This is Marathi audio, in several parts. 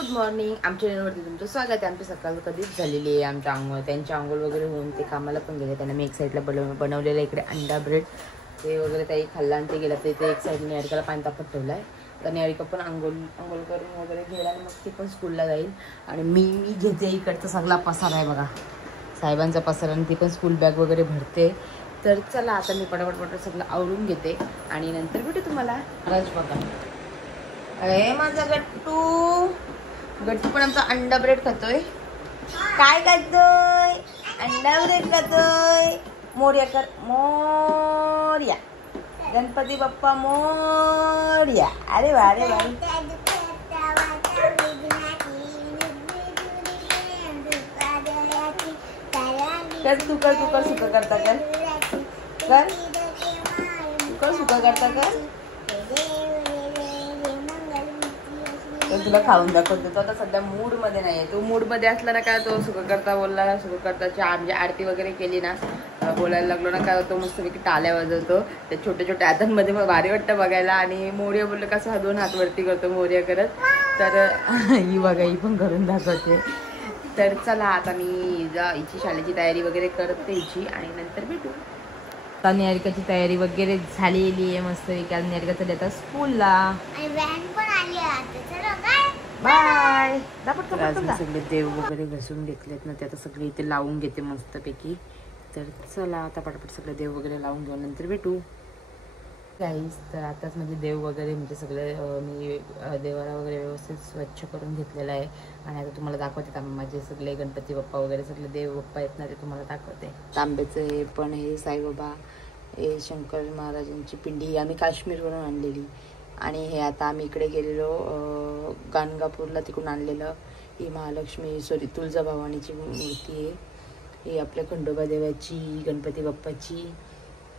Good morning. आमच्या चॅनलवरती तुमचं स्वागत आहे. आमची सकाळ कधीच झालेली आहे. आमच्या अंघोळ त्यांच्या अंघोळ वगैरे होऊन ते कामाला पण गेले. त्यांना मी एक साईडला बनवलेलं इकडे अंडा ब्रेड ते वगैरे त्याही खाल्ला आणि ते गेला. ते एक साईडने निहारिकाला पाणी तापत ठेवलं आहे. तर निहारिका पण अंघोळ करून वगैरे गेला आणि मग ती पण स्कूलला जाईल. आणि मी घेते इकडचा सगळा पसारा आहे बघा, साहेबांचा पसारा, आणि ती पण स्कूल बॅग वगैरे भरते. तर चला आता मी पटापट सगळं आवरून घेते आणि नंतर भेटू तुम्हाला. राज बघा, अरे माझा गट्टू पण आमचा अंडा ब्रेड खातोय. काय खातोय? अंडा ब्रेड खातोय. मोर्या कर, मोर्या. गणपती बाप्पा मोर्या. अरे वा अरे वा. कर तू कर सुका करता कर सुका करता कर. तुला खाऊन दाखवतो. तो आता सध्या मूड मध्ये नाहीये. तो मूड मध्ये असला ना काय, तो सुख करता बोलला, सुख करताची म्हणजे आरती वगैरे केली ना, बोलायला लागलो ना काय, तो मस्तपैकी टाळ्या वाजवतो. त्या छोट्या छोट्या हातांमध्ये भारी वाटतं बघायला. आणि मोर्या बोललं कसं 2 हात वरती करतो मोर्या करत. तर ही बघा, ही पण करून दाखवते. तर चला आता मी हिची शाळेची तयारी वगैरे करते हिची, आणि नंतर भेटू. आता निहारिकाची तयारी वगैरे झालेली आहे मस्त. निहारिका चालली आता स्कूलला. बाय. सगळे देव वगैरे घसून घेतलेत ना, ते आता सगळे इथे लावून घेते मस्तपैकी. तर चला आता पटापट सगळे देव वगैरे लावून घेऊन नंतर भेटू गाईस. तर आताच म्हणजे देव वगैरे म्हणजे सगळे मी देवाला वगैरे व्यवस्थित स्वच्छ करून घेतलेलं आहे. आणि आता तुम्हाला दाखवते का माझे सगळे गणपती बाप्पा वगैरे सगळे देव बाप्पा आहेत ना, ते तुम्हाला दाखवते. तांब्याचं हे पण, हे साईबाबा, हे शंकर महाराजांची पिंडी आम्ही काश्मीरवरून आणलेली. आणि हे आता आम्ही इकडे गेलेलो गाणगापूरला, तिकडून आणलेलं. ही महालक्ष्मी तुळजाभवानीची मूर्ती आहे. ही आपल्या खंडोबा देवाची, गणपती बाप्पाची,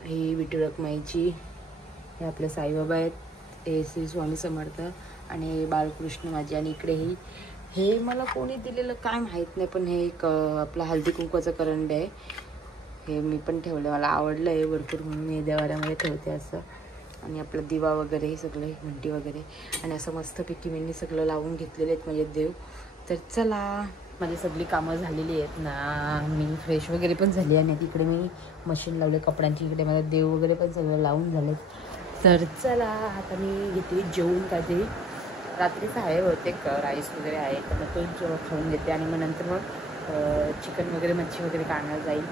ही विठू रखुमाईची, हे आपले साईबाबा आहेत, हे श्री स्वामी समर्थ, आणि बाळकृष्ण माझे. आणि इकडे हे मला कोणी दिलेलं काय माहीत नाही, पण हे एक आपला हळदी कुंकवाचं करंड आहे. हे मी पण ठेवलं, मला आवडलं आहे भरपूर म्हणून मी देवाऱ्यामध्ये ठेवते असं. आणि आपला दिवा वगैरे हे सगळे घंटी वगैरे, आणि असं मस्तपैकी मी सगळं लावून घेतलेले आहेत माझे देव. तर चला, माझी सगळी कामं झालेली आहेत ना, मी फ्रेश वगैरे पण झाली. आणि तिकडे मी मशीन लावले कपड्यांची, इकडे माझे देव वगैरे पण सगळं लावून झालेत. तर चला आता मी घेते जेवून. काहीतरी रात्रीचं आहे होते राईस वगैरे आहे, तर मग तो खाऊन घेते. आणि मग नंतर मग चिकन वगैरे मच्छी वगैरे काढण्यात जाईल.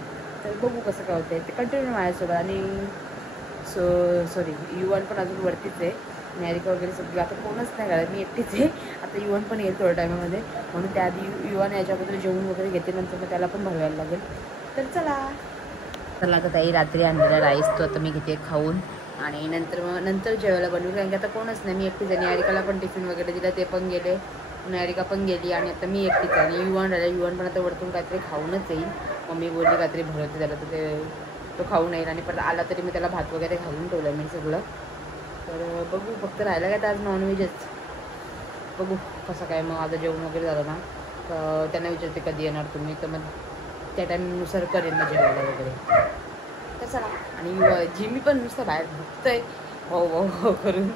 तर बघू कसं काय होतं ते, कंटिन्यू माझ्यासोबत. आणि सॉरी युवन पण अजून वरतीच आहे. निहारिका वगैरे सगळी आता कोणच नाही घरात, मी एकटीच आहे. आता युवन पण येईल थोड्या टायमामध्ये, म्हणून त्याआधी युवन याच्याबद्दल जेवून वगैरे घेते, नंतर मग त्याला पण भरवायला लागेल. तर चला आता ताई रात्री आणलेला राईस तो आता मी घेते खाऊन. आणि नंतर जेवायला बनवू, कारण की आता कोणच नाही, मी एकटीच आहे. निहारिकाला पण टिफिन वगैरे दिला, ते पण गेले. निहारिका पण गेली आणि आता मी एकटीच आहे. आणि युवन राहिला, युवन पण आता वरतून काहीतरी खाऊनच येईल. मम्मी बोलली काहीतरी भरवते त्याला, तर ते तो खाऊन येईल. आणि परत आला तरी मी त्याला भात वगैरे घालून ठेवलं मी सगळं. तर बघू, फक्त राहिलं काय तर आज नॉनव्हेजच. बघू कसं काय. मग आता जेवण वगैरे झालं ना, तर त्यांना विचारते कधी येणार तुम्ही, तर मग त्या टाईमनुसार करेन मग जेवायला वगैरे. तर चला. आणि जिमी पण नुसतं बाहेर भुकतंय हो करून,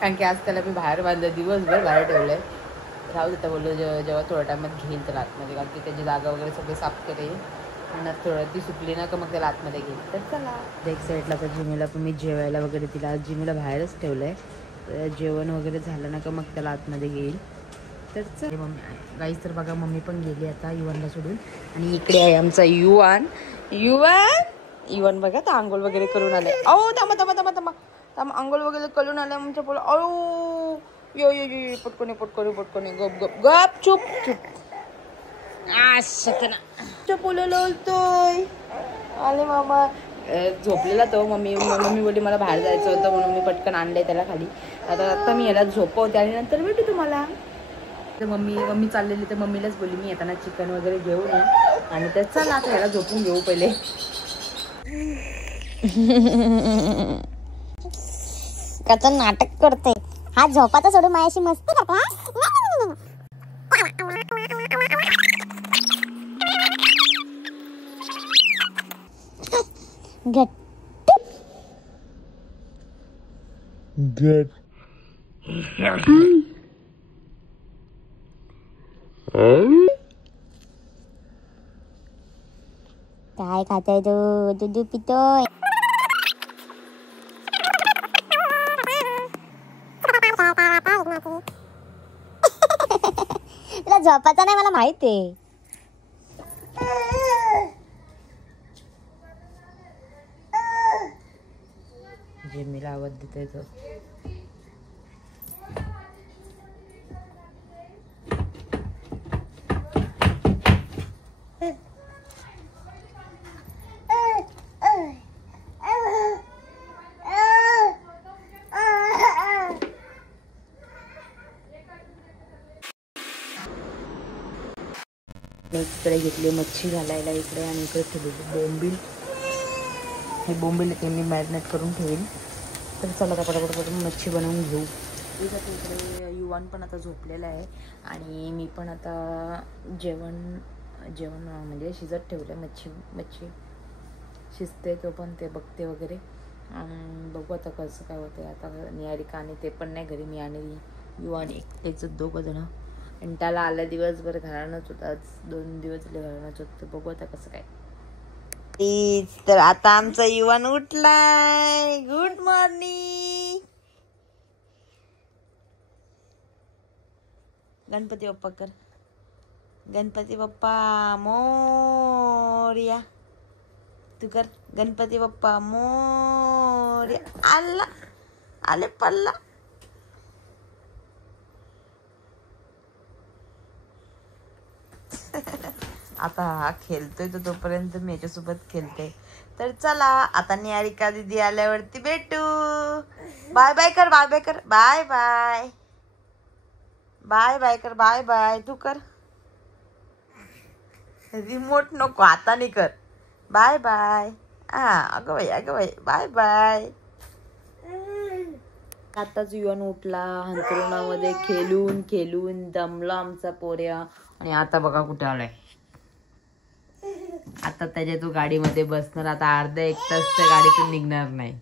कारण की आज त्याला मी बाहेर बांधलं, दिवसभर बाहेर ठेवलं आहे. राहू देता बोललो, जेव्हा थोड्या टायमात घेईल त्याला आतमध्ये, कारण की त्याची जागा वगैरे सगळे साफ केले. आणि थोडं ती सुकली ना का मग त्याला आतमध्ये घेईल. तर चला. एक साईडला तर जिमीला पण मी जेवायला वगैरे तिला जिमीला बाहेरच ठेवलं आहे. जेवण वगैरे झालं ना का मग त्याला आतमध्ये घेईल. तर चल मम्मी गाईस. तर बघा मम्मी पण गेली आता युवनला सोडून. आणि इकडे आहे आमचा युवन बघा, तर आंघोळ वगैरे करून आले. थांबा आंघोळ वगैरे करून आले आमच्या पोला. यो पटकोनी गप चुप पोलं लोलतोय. आले मामा. झोपलेला तो. मम्मी बोलली मला बाहेर जायचं होतं, म्हणून मी पटकन आणलंय त्याला खाली. आता मी याला झोपवते आणि नंतर भेटू तुम्हाला. तर मम्मी चाललेली, तर मम्मीलाच बोलली मी येताना चिकन वगैरे घेऊन ये. आणि तर चला आता याला झोपून घेऊ पहिले. कसं नाटक करते हा, झोपाचा सोडून माझ्याशी मस्ती करते. काय खातोय तू? दूध पितोय. तुला झोपायचा नाही मला माहित आहे. जिम्मीला आवाज देतोय तो. इकडे घेतली मच्छी घालायला इकडे आणि इकडे ठेवली बोंबील. हे बोंबील मी मॅरिनेट करून ठेवीन. तर चला आता पटापट मच्छी बनवून घेऊ. इकडे युवान पण आता झोपलेला आहे आणि मी पण आता जेवण म्हणजे शिजत ठेवलं. मच्छी शिजते तो पण ते बघते वगैरे. बघू आता कसं काय होतं. आता निहारिका आणि ते पण नाही घरी, मी आणि युवान एकटेच 2 जण. आणि त्याला आल्या दिवसभर घरानंच होतं. आज 2 दिवस झाले घरानंच होतं. बघू आता कसं काय. तर आता आमचा युवान उठलाय. Good morning. गणपती बाप्पा कर. गणपती बाप्पा मोरया. तू कर. गणपती बाप्पा मोरया. आला आले पल्ला. आता हा खेळतोय तर तोपर्यंत मी याच्यासोबत खेळते. तर चला आता निहारिका दीदी आल्यावरती भेटू. बाय बाय कर. बाय बाय कर. Bye bye. बाय बाय कर. Bye bye. तू कर. रिमोट नको, हाताने कर. Bye bye. अगं बाई बाय बाय. आताच युवान उठला. अंथरुणामध्ये खेळून दमला आमचा पोऱ्या. आणि आता बघा कुठे आलाय. आता त्याच्या तू गाडीमध्ये बसणार. आता अर्धा 1 तास त्या गाडीतून निघणार नाही.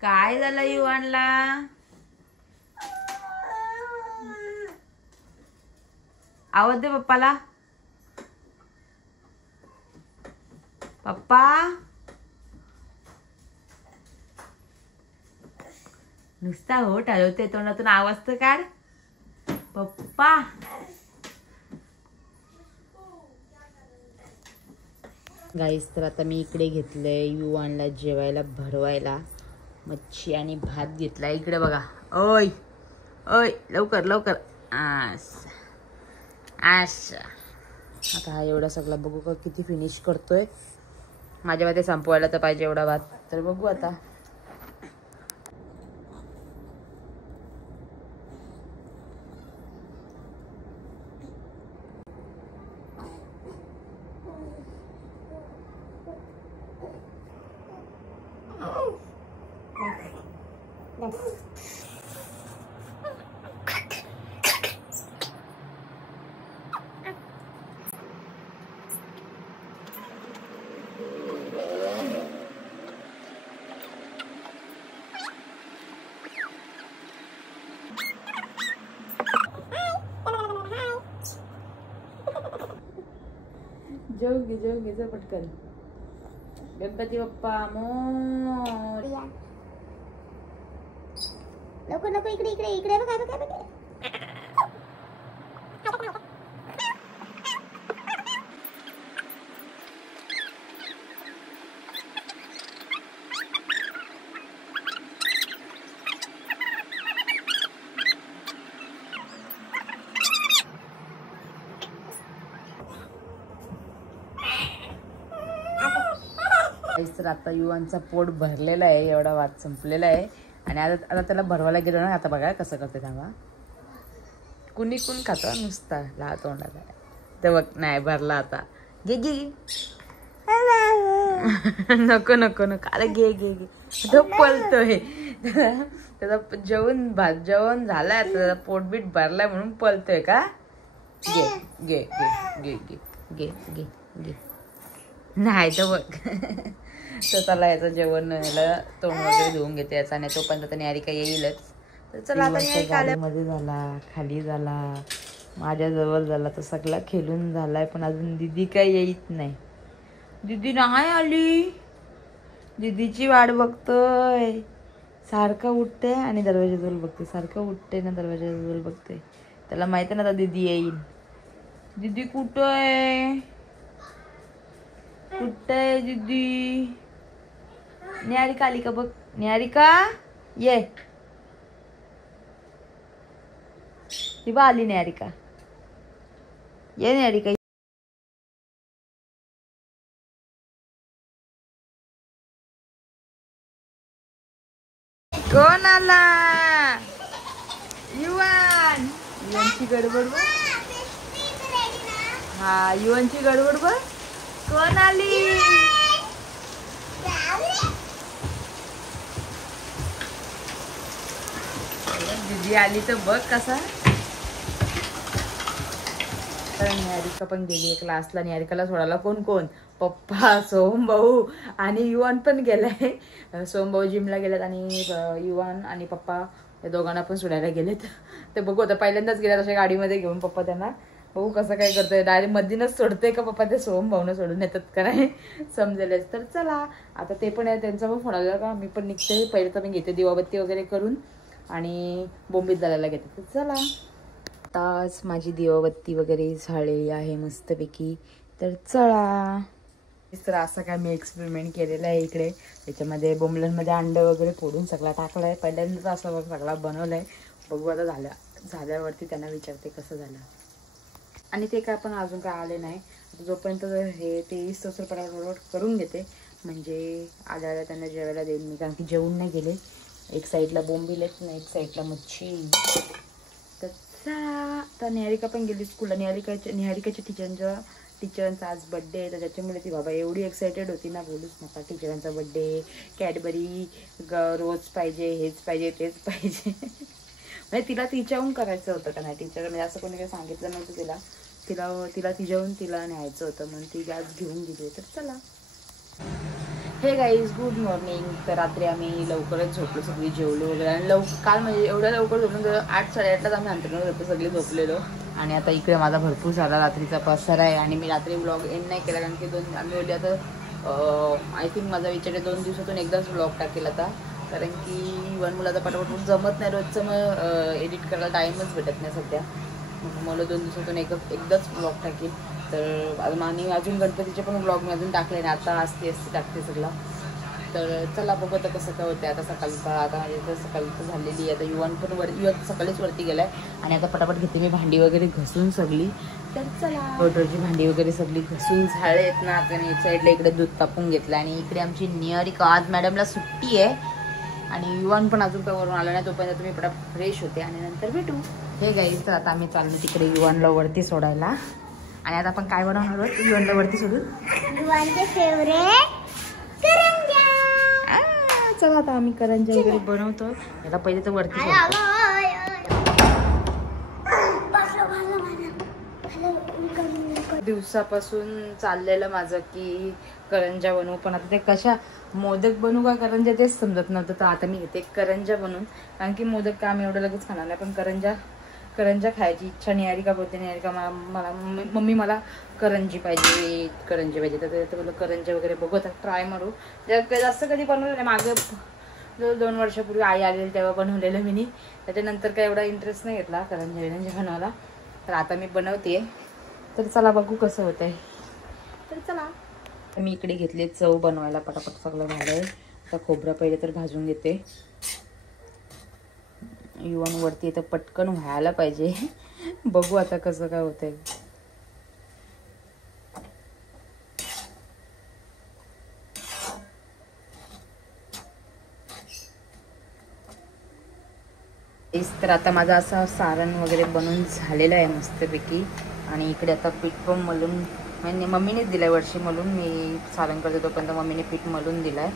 काय झालं युवानला? आवाज दे पप्पाला. पप्पा. नुसता होट हलवते तोंडातून, आवाज तर काढ पप्पा. गाईस तर आता मी इकडे घेतलंय युवानला जेवायला भरवायला. मच्छी आणि भात घेतला. इकडे बघा. ओय लवकर. आता हा एवढा सगळा बघू का किती फिनिश करतोय. माझ्यामध्ये संपवायला तर पाहिजे एवढा भात. तर बघू आता. जेवून घे जा पटकन. गणपती बाप्पा मोरया. नको इकडे बघा. तर आता युवांचा पोट भरलेला आहे. एवढा भात संपलेला आहे. आणि आता त्याला भरवायला गेलो ना. आता बघा कसं करते थांबा. कुणी खातो नुसता लहा तोंडाला. तर बघ नाही भरला आता. घे नको अरे घे. तो पळतोय. त्याचा जेवण झालाय. त्याचा पोटबीट भरलाय म्हणून पळतोय का. घे नाही तर बघ. तर त्याला याचं जेवण तोंड वगैरे धुवून घेते याचा. आणि तोपर्यंत निहारिका येईलच. तर चला आता गाडीमध्ये झाला, खाली झाला, माझ्या जवळ झाला, तर सगळा खेळून झालाय. पण अजून दीदी काही येत नाही. दीदी नाही आली. दीदीची वाट बघतोय. सारखं उठते आणि दरवाजाजवळ बघते, सारखं उठते ना दरवाजाजवळ बघते. त्याला माहिती ना आता दीदी येईल. दीदी कुठं आहे? कुठं आहे दीदी? निहारिका आली का बघ. निहारिका ये. ती बा आली निहारिका. ये निहारिका. कोण आला? युवन. युवनची गडबड बघ. हा युवनची गडबड बघ. कोण आली? दीदी आली तर बघ कसा. तर निहारिका पण गेली क्लासला. निहारिकाला सोडायला कोण कोण? पप्पा, सोहम भाऊ आणि युवन पण गेलाय. सोहम भाऊ जिमला गेलेत आणि युवन आणि पप्पा या दोघांना पण सोडायला गेलेत. ते बघू आता पहिल्यांदाच गेल्यात अशा गाडीमध्ये घेऊन पप्पा त्यांना. बघू कसं काय करतोय. डायरेक्ट मधीनच सोडतोय का पप्पा ते सोहम भाऊनं सोडून येतात का नाही समजेलच. तर चला आता ते पण त्यांचा पण फोन आलेला का मी पण निघते. पहिले तर मी घेते दिवाबत्ती वगैरे करून आणि बोंबीत जायला घेते. तर चला आताच माझी दिवाबत्ती वगैरे झालेली आहे मस्तपैकी. तर चला. तर असं काय मी एक्सपेरिमेंट केलेलं आहे इकडे. त्याच्यामध्ये बोंबलांमध्ये अंडं वगैरे फोडून सगळा टाकला आहे. पहिल्यांदाच असं सगळा बनवलं आहे. बघू आता झाल्यावरती त्यांना विचारते कसं झालं. आणि ते काय पण अजून काय आले नाही. जोपर्यंत हे ते स्तोत्र पटापट करून घेते म्हणजे आल्याला त्यांना जेवायला देईन मी. कारण की जेवून नाही गेले. एक साईडला बोंबील आहेत ना एक साईडला मच्छी. तर आता निहारिका पण गेली स्कूलला. निहारिकाच्या टीचरांचा आज बड्डे आहे. तर त्याच्यामुळे ती बाबा एवढी एक्सायटेड होती ना बोलूच नका. टीचरांचा बड्डे, कॅडबरी रोज पाहिजे, हेच पाहिजे, तेच पाहिजे. म्हणजे तिला तिच्याहून करायचं होतं का नाही टीचर म्हणजे असं कोणी काही सांगितलं नव्हतं तिला तिच्याहून तिला न्यायचं होतं म्हणून ती आज घेऊन गेली. तर चला. हे गाईज गुड मॉर्निंग. तर रात्री आम्ही लवकरच झोपलो, सगळी जेवलो वगैरे. आणि काल म्हणजे एवढ्या लवकर झोपलो 8-8:30लाच आम्ही अंतरावर होतो सगळे झोपलेलो. आणि आता इकडे माझा भरपूर सारा रात्रीचा पसारा आहे. आणि मी रात्री व्लॉग एंड नाही केला कारण की आम्ही बोलले आता आय थिंक माझा विचार आहे 2 दिवसातून एकदाच व्लॉग टाकेल आता. कारण की वन मुलाचा पटापट जमत नाही रोजचं. मग एडिट करायला टाईमच भेटत नाही सध्या. मला 2 दिवसातून एकदाच व्लॉग टाकेल. तर आणि अजून गणपतीचे पण व्लॉग मी अजून टाकले नाही. आता असते टाकते सगळं. तर चला बघू आता कसं काय होतं. आता आता माझी तर सकाळी तर झालेली आहे. आता युवन सकाळीच वरती गेलाय. आणि आता पटापट घेते मी भांडी वगैरे घसून सगळी. तर चला रोटरची भांडी वगैरे सगळी घसून झालेत ना. आता एक साईडला इकडे दूध तापून घेतलं. आणि इकडे आमची निहारिका आज मॅडमला सुट्टी आहे. आणि युवन पण अजून काय वरून आला नाही. तोपर्यंत तुम्ही पटापट फ्रेश होते आणि नंतर भेटू. हे गाईज तर आता आम्ही चाललो तिकडे युवनला वरती सोडायला. आणि आता आपण काय बनवणार आहोत युवनला वरती सोडून? युवनचे फेवरेट करंज्या. चला आता आम्ही करंज्या वगैरे बनवतो. याला पहिले तर वरती सोडतो. दिवसापासून चाललेलं माझं की करंज्या बनवू. पण आता ते कशा मोदक बनवू का करंज्या तेच समजत नव्हतं. तर आता मी घेते करंज्या बनवून. कारण की मोदक का आम्ही एवढं लगेच खाणार नाही. पण करंज्या खायची इच्छा. निहारिका बोलते निहारिका मम्मी मला करंजी पाहिजे. तर बोललं करंज्या वगैरे बघू आता ट्राय मारू. जास्त कधी बनवलं नाही. मागं 2 वर्षापूर्वी आई आलेली तेव्हा बनवलेलं मी. त्याच्यानंतर काय एवढा इंटरेस्ट नाही घेतला करंज्या बनवायला. तर आता मी बनवते. तर चला बघू कसं होत आहे. तर चला मी इकडे घेतले चव बनवायला. पटापट सगळं झालंय. आता खोबरं पहिले तर भाजून घेते. युवनवरती तर पटकन व्हायला पाहिजे. बघू आता कसं काय होतंय. तर आता माझं असं सारण वगैरे बनवून झालेलं आहे मस्तपैकी. आणि इकडे आता पीठ पण मलून म्हणजे मम्मीनेच दिलं आहे वर्षी मलून. मी सारण करते तोपर्यंत मम्मीने पीठ मलून दिलं आहे.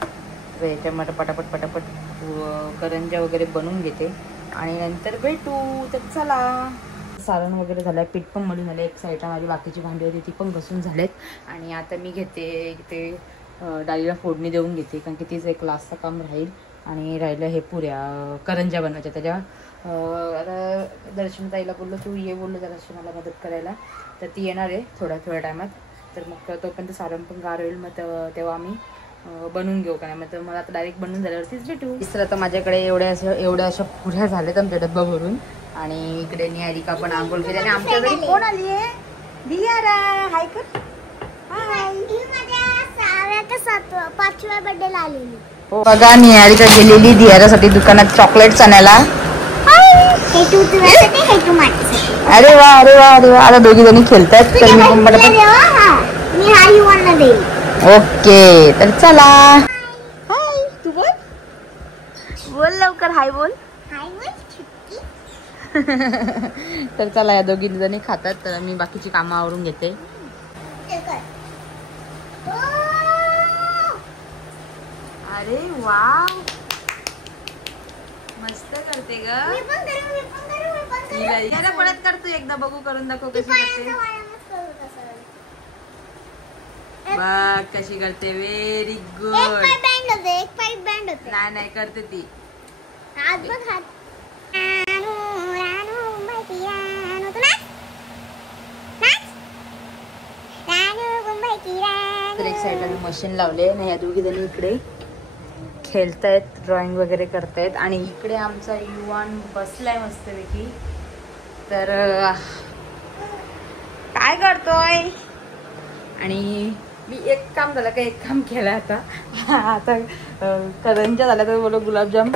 तर याच्यामध्ये पटापट करंज्या वगैरे बनवून घेते आणि नंतर भेटू. तर चला सारण वगैरे झालं आहे. पीठ पण मलून झालं. एक साईडला माझी बाकीची भांडी होती ती पण घसून झालेत. आणि आता मी घेते डाळीला फोडणी देऊन घेते कारण की तीच एक लास्टचं काम राहील. आणि राहिलं हे पुऱ्या करंज्या बनवायच्या. त्याच्या आता दर्शन ताईला बोललो तू ये, बोललो जराशी मला मदत करायला, तर ती येणार आहे थोड्या टायमात. तर मग तोपर्यंत सारण पण गार होईल, मग तेव्हा आम्ही बनवून घेऊ का नाही. मग तर मला आता डायरेक्ट बनवून झाल्यावरतीच भेटू. तिसरं तर माझ्याकडे एवढ्या अशा पुऱ्या झाल्यात आमच्या डब्बा भरून. आणि इकडे निहारिका पण आंघोळ केली. आणि आमच्या घरी कोण आली आहे? दियारा. हाय कर. पाचव्या बर्थडेला आलेली. हो बघा, निहारिका गेलेली दियारासाठी दुकानात चॉकलेट्स आणायला. अरे वा अरे वा अरे वा. आता दोघी जणी खेळतात, तर मी पण ओके. तर चला, हाय तू बोल लवकर, हाय बोल. तर चला, या दोघी जणी खातात, तर मी बाकीची कामं आवरून घेते. अरे वा, मस्त करते ग. परत करतो एकदा, बघू करून दाखव कशी करते. बघ कशी करते. Very good. नाही करते ती. तर एक साईडला मी मशीन लावले आणि या दोघी जणी इकडे खेळतायत, ड्रॉइंग वगैरे करतायत. आणि इकडे आमचा युवान बसलाय मस्तपैकी. तर काय करतोय. आणि मी एक काम झालं का एक काम केलं आता. आता करंज्या झाल्या तर बोलो गुलाबजाम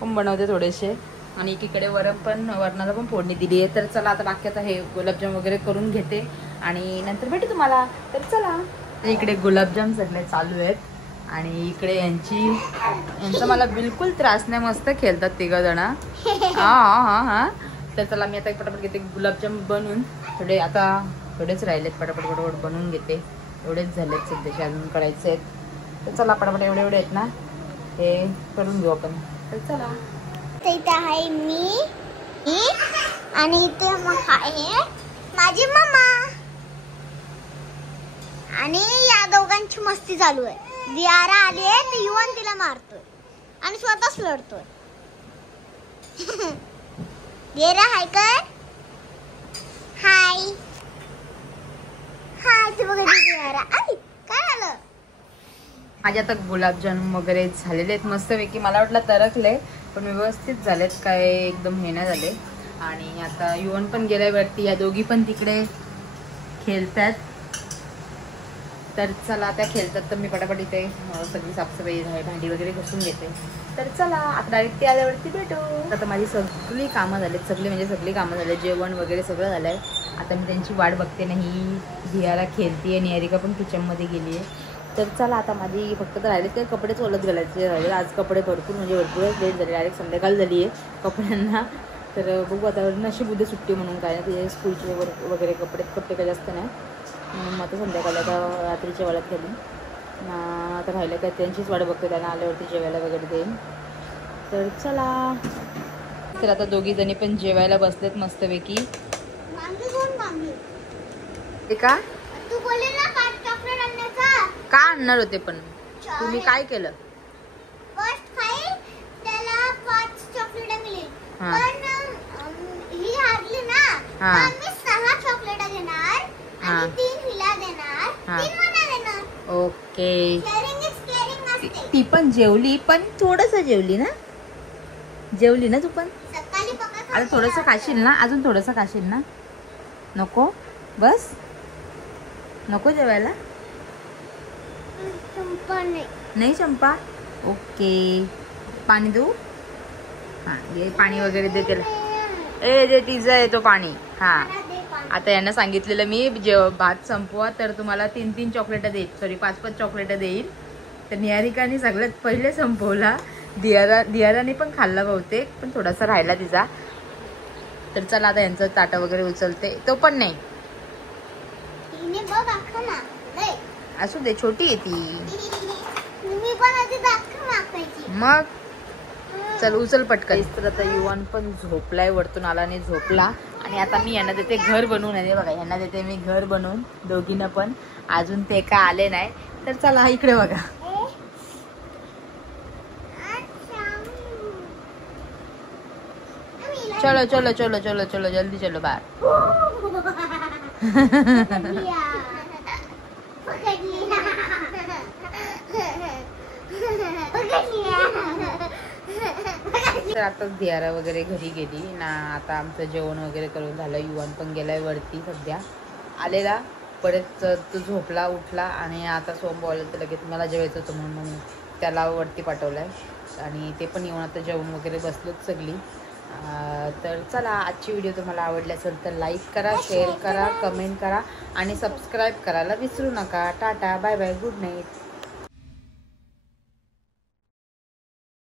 पण बनवते थोडेसे. आणि एकीकडे वरणाला पण फोडणी दिली आहे. तर चला आता बाकी आता हे गुलाबजाम वगैरे करून घेते आणि नंतर भेटू तुम्हाला. तर चला, इकडे गुलाबजाम सगळे चालू आहेत. आणि इकडे यांचा मला बिलकुल त्रास नाही, मस्त खेळतात तिघ जण. हा. तर चला, मी आता पटापट घेते गुलाबजाम बनवून. थोडेच राहिलेत, पटापट बनवून घेते. एवढेच झालेत सध्याचे, अजून करायचे आहेत. तर चला पटापट एवढे आहेत ना, हे करून घेऊ आपण. तर चला. इथे आहे मी आणि इथे आहे माझी मम्मा. आणि या दोघांची मस्ती चालू आहे. दियारा आली आहे, ती युवन तिला मारतोय आणि स्वतःच लढतोय. दियारा हाय कर. हाय तू बघा दियारा. आई काय झालं. माझे आता गुलाबजाम वगैरे झालेले आहेत मस्तपैकी. मला वाटलं तरकले, पण व्यवस्थित झालेत, काय एकदम हे नाही झाले. आणि आता युवन पण गेलाय वरती, या दोघी पण तिकडे खेळतात. तर चला, त्या खेळतात तर मी पटापट इथे सगळी साफसफाई भांडी वगैरे घासून घेते. तर चला, आता डायरेक्ट ते आल्यावरती भेटू. आता माझी सगळी कामं झालेत, सगळी कामं झाले, जेवण वगैरे सगळं झालंय. आता मी त्यांची वाट बघते. नाही धियारा खेळते, निहारिका पण किचनमध्ये गेली आहे. तर चला, आता माझी फक्त तर राहिले ते कपडेच ओलत घालायचे राहिले. आज कपडे भरपूरच लेट झाले, डायरेक्ट संध्याकाळ झाली आहे कपड्यांना. तर बघू आता, नशीब उद्या सुट्टी म्हणून काय ना, ते स्कूलचे वगैरे कपडे काही जास्त नाही म्हणून मग आता संध्याकाळी आता रात्रीच्या वेळात घालून आता राहिलं काय त्यांचीच वाट बघते, त्यांना आल्यावरती जेवायला वगैरे देईन. तर चला, तर आता दोघी जणी पण जेवायला बसलेत मस्तपैकी. का तू बोलले ना 5 चॉकलेट आणण्याचा. का आणणार होते, पण तुम्ही काय केलं. फर्स्ट खाईल त्याला 5 चॉकलेट मिळेल. पण ही हारली ना, तर मी 6 चॉकलेट घेणार आणि 3 हिला देणार, 3 मला देणार. ओके. शेअरिंग इज केअरिंग असते. ती पण जेवली, पण थोडस जेवली ना तू पण. सकाळी बघा आता थोडंसं खाशील ना, अजून थोडंसं खाशील ना. नको, बस नको जेवायला. नाही चंपा. ओके, पाणी देऊ. हां, घे पाणी वगैरे दे त्याला. जे तिचं आहे तो पाणी. हां, आता यांना सांगितलेलं मी भात संपवा तर तुम्हाला 3 चॉकलेट देईल, सॉरी 5 चॉकलेट देईल. तर निहारिकाने सगळ्यात पहिले संपवला. दियाराने पण खाल्ला बहुतेक, पण थोडासा राहिला तिचा. तर चला, आता यांचं ताटं वगैरे उचलते. तो पण नाही, असू दे, छोटी आहे ती. मग चल उचल पटकन. तर आता युवान पण झोपलाय, वरतून आला आणि झोपला. आणि आता मी यांना देते घर बनवून. आणि बघा, यांना देते मी घर बनवून दोघींना पण. अजून ते का आले नाही. तर चला इकडे बघा. चलो चलो चलो चलो चलो जल्दी चलो बाहर. तर आता दियारा वगैरे घरी गेली ना. आता आमचं जेवण वगैरे करून झालं. युवान पण गेलाय वरती सध्या. आलेला परत तो झोपला उठला आणि आता सोम बोललं तर लगेच मला जेवायचं होतं म्हणून त्याला वरती पाठवलंय आणि ते पण येऊन आता जेवण वगैरे बसलोच सगळी. तर चला आजची व्हिडिओ तुम्हाला आवडली असेल तर लाईक करा, शेअर करा, कमेंट करा आणि सबस्क्राईब करायला विसरू नका. Tata bye bye, good night.